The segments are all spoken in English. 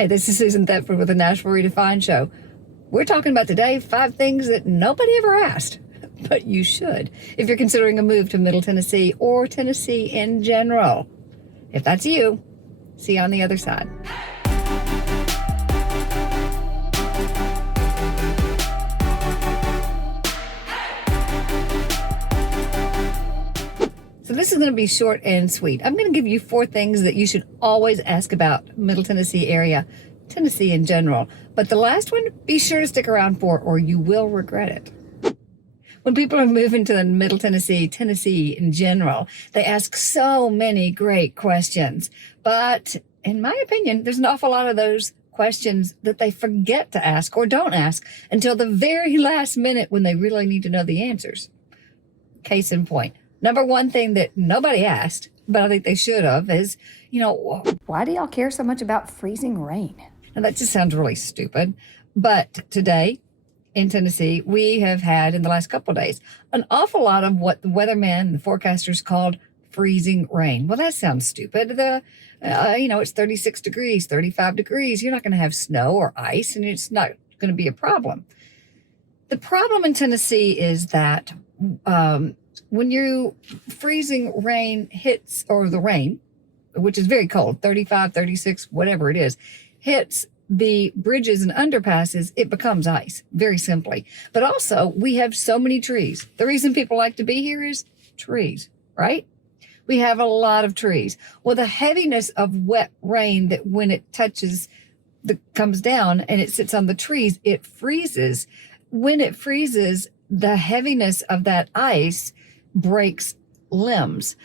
Hey, this is Susan Thetford with the Nashville Redefined Show. We're talking about today 5 things that nobody ever asked, but you should if you're considering a move to Middle Tennessee or Tennessee in general. If that's you, see you on the other side. So this is going to be short and sweet. I'm going to give you 4 things that you should always ask about Middle Tennessee area, Tennessee in general. But the last one, be sure to stick around for, or you will regret it. When people are moving to the Middle Tennessee, Tennessee in general, they ask so many great questions. But in my opinion, there's an awful lot of those questions that they forget to ask or don't ask until the very last minute when they really need to know the answers. Case in point. Number one thing that nobody asked, but I think they should have, is, why do y'all care so much about freezing rain? Now, that just sounds really stupid. But today in Tennessee, we have had, in the last couple of days, an awful lot of what the weathermen and the forecasters called freezing rain. Well, that sounds stupid. It's 36 degrees, 35 degrees. You're not going to have snow or ice, and it's not going to be a problem. The problem in Tennessee is that when you freezing rain hits, or the rain, which is very cold, 35, 36, whatever it is, hits the bridges and underpasses, it becomes ice, very simply. But also, we have so many trees. The reason people like to be here is trees, right? We have a lot of trees. Well, the heaviness of wet rain that when it comes down and it sits on the trees, it freezes. When it freezes, the heaviness of that ice breaks limbs.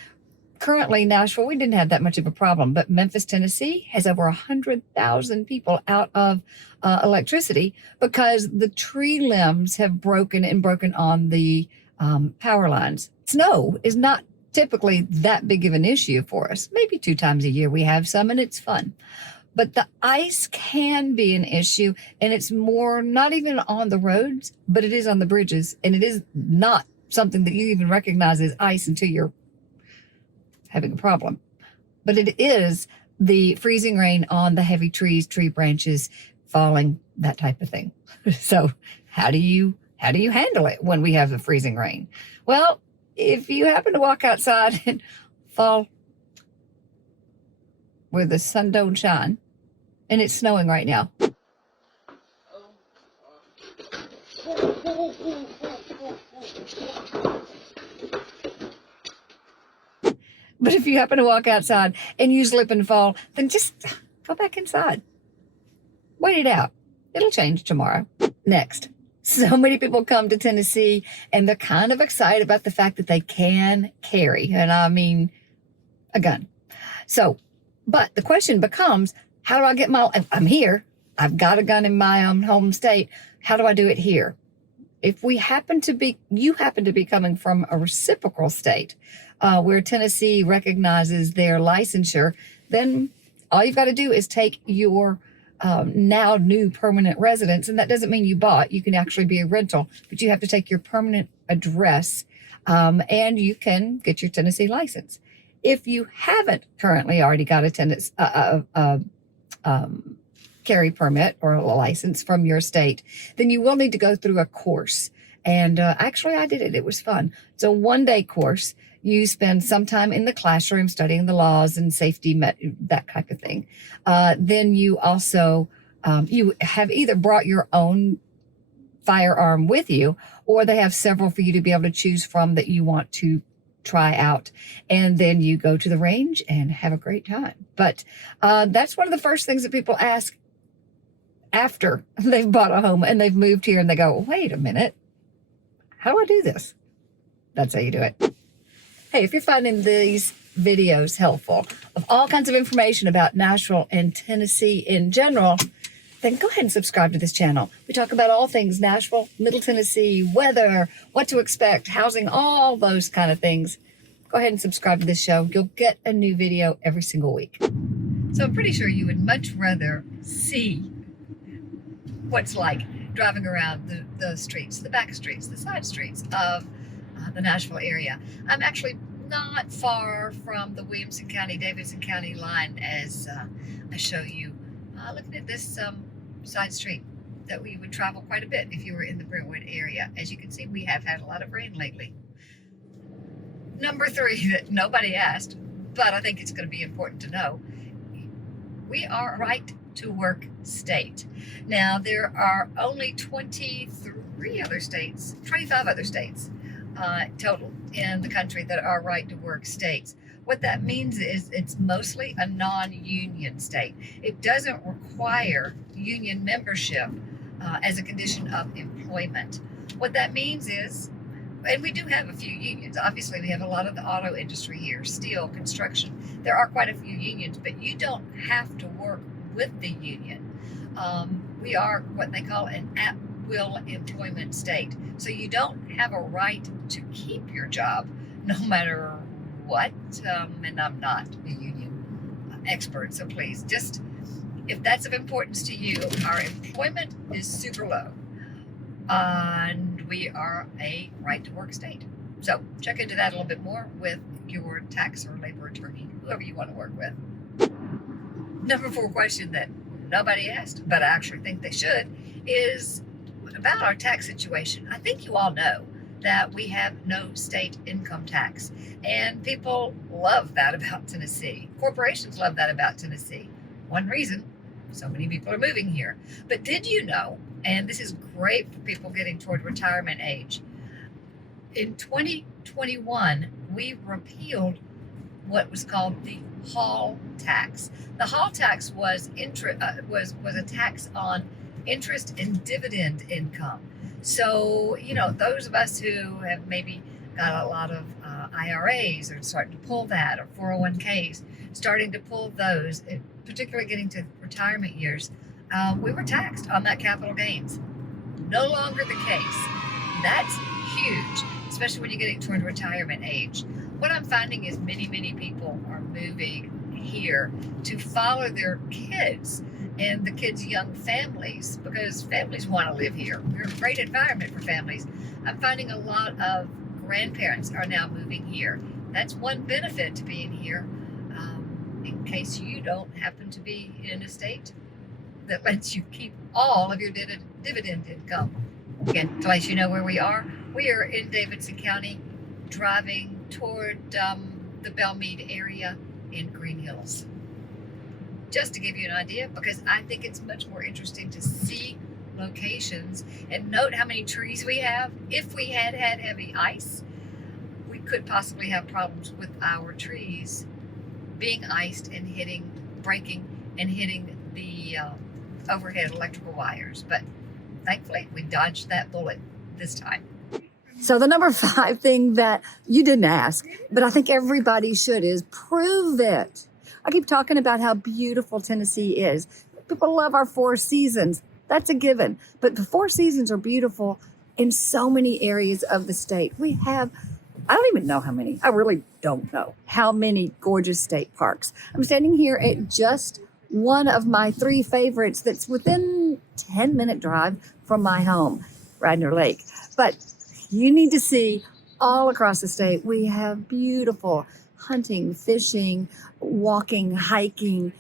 Currently, Nashville, we didn't have that much of a problem, but Memphis, Tennessee has over 100,000 people out of electricity because the tree limbs have broken on the power lines. Snow is not typically that big of an issue for us. Maybe 2 times a year we have some, and it's fun. But the ice can be an issue, and it's more not even on the roads, but it is on the bridges, and it is not something that you even recognize as ice until you're having a problem. But it is the freezing rain on the heavy trees, tree branches falling, that type of thing. So how do you handle it when we have the freezing rain? Well, if you happen to walk outside and fall where the sun don't shine, and it's snowing right now. But if you happen to walk outside and you slip and fall, then just go back inside. Wait it out. It'll change tomorrow. Next. So many people come to Tennessee and they're kind of excited about the fact that they can carry, and I mean a gun. So, but the question becomes, how do I get I'm here. I've got a gun in my home state. How do I do it here? If you happen to be coming from a reciprocal state where Tennessee recognizes their licensure, then all you've got to do is take your now new permanent residence. And that doesn't mean you bought. You can actually be a rental, but you have to take your permanent address and you can get your Tennessee license. If you haven't currently already got a carry permit or a license from your state, then you will need to go through a course. And actually, I did it. It was fun. It's a 1-day course. You spend some time in the classroom studying the laws and safety, that type of thing. Then you also, you have either brought your own firearm with you, or they have several for you to be able to choose from that you want to try out. And then you go to the range and have a great time. But that's one of the first things that people ask after they've bought a home and they've moved here, and they go, wait a minute, how do I do this? That's how you do it. Hey, if you're finding these videos helpful, of all kinds of information about Nashville and Tennessee in general, then go ahead and subscribe to this channel. We talk about all things Nashville, Middle Tennessee, weather, what to expect, housing, all those kind of things. Go ahead and subscribe to this show. You'll get a new video every single week. So I'm pretty sure you would much rather see what's like driving around the streets, the back streets, the side streets of the Nashville area. I'm actually not far from the Williamson County, Davidson County line as I show you Looking at this side street that we would travel quite a bit if you were in the Brentwood area. As you can see, we have had a lot of rain lately. Number 3 that nobody asked, but I think it's going to be important to know. We are a right to work state. Now, there are only 25 other states total in the country that are right to work states. What that means is it's mostly a non-union state. It doesn't require union membership as a condition of employment. What that means is, and we do have a few unions. Obviously, we have a lot of the auto industry here, steel, construction. There are quite a few unions, but you don't have to work with the union. We are what they call an at-will employment state. So you don't have a right to keep your job no matter what. And I'm not a union expert, so please, just if that's of importance to you, our employment is super low. And we are a right to work state. So check into that a little bit more with your tax or labor attorney, whoever you want to work with. Number 4 question that nobody asked, but I actually think they should, is about our tax situation. I think you all know that we have no state income tax, and people love that about Tennessee. Corporations love that about Tennessee. One reason, so many people are moving here. But did you know, and this is great for people getting toward retirement age, in 2021, we repealed what was called the Hall tax. The Hall tax was a tax on interest and dividend income. So, those of us who have maybe got a lot of IRAs are starting to pull that, or 401ks, starting to pull those, particularly getting to retirement years, we were taxed on that capital gains. No longer the case. That's huge, especially when you're getting toward retirement age. What I'm finding is many people are moving here to follow their kids and the kids' young families, because families want to live here. We're a great environment for families. I'm finding a lot of grandparents are now moving here. That's one benefit to being here, in case you don't happen to be in a state that lets you keep all of your dividend income. Again, to let you know where we are in Davidson County, driving toward the Belmead area in Green Hills. Just to give you an idea, because I think it's much more interesting to see locations and note how many trees we have. If we had heavy ice, we could possibly have problems with our trees being iced and breaking and hitting the overhead electrical wires. But thankfully, we dodged that bullet this time. So the number 5 thing that you didn't ask, but I think everybody should, is prove it. I keep talking about how beautiful Tennessee is. People love our 4 seasons. That's a given. But the 4 seasons are beautiful in so many areas of the state. We have, I don't even know how many. I really don't know how many gorgeous state parks. I'm standing here at just one of my 3 favorites that's within 10-minute drive from my home, Radnor Lake. But you need to see all across the state. We have beautiful hunting, fishing, walking, hiking,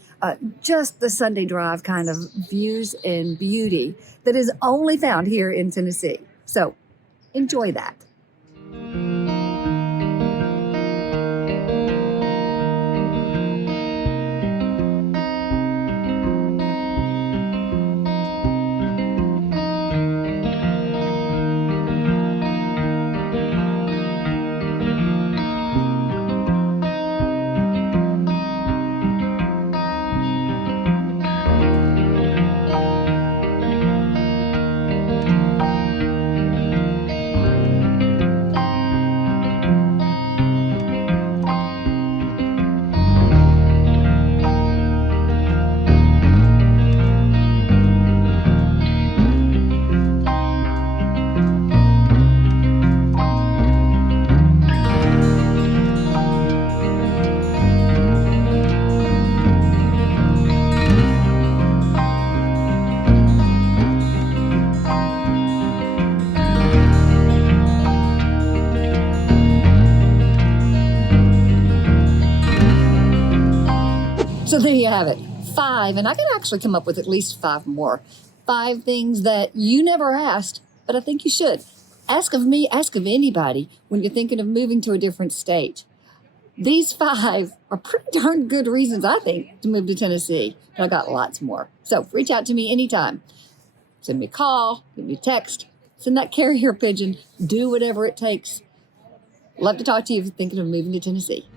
just the Sunday drive kind of views and beauty that is only found here in Tennessee. So enjoy that. So there you have it. 5, and I can actually come up with at least 5 more. 5 things that you never asked, but I think you should. Ask of me, ask of anybody when you're thinking of moving to a different state. These 5 are pretty darn good reasons, I think, to move to Tennessee. And I got lots more. So reach out to me anytime. Send me a call, send me a text, send that carrier pigeon, do whatever it takes. Love to talk to you if you're thinking of moving to Tennessee.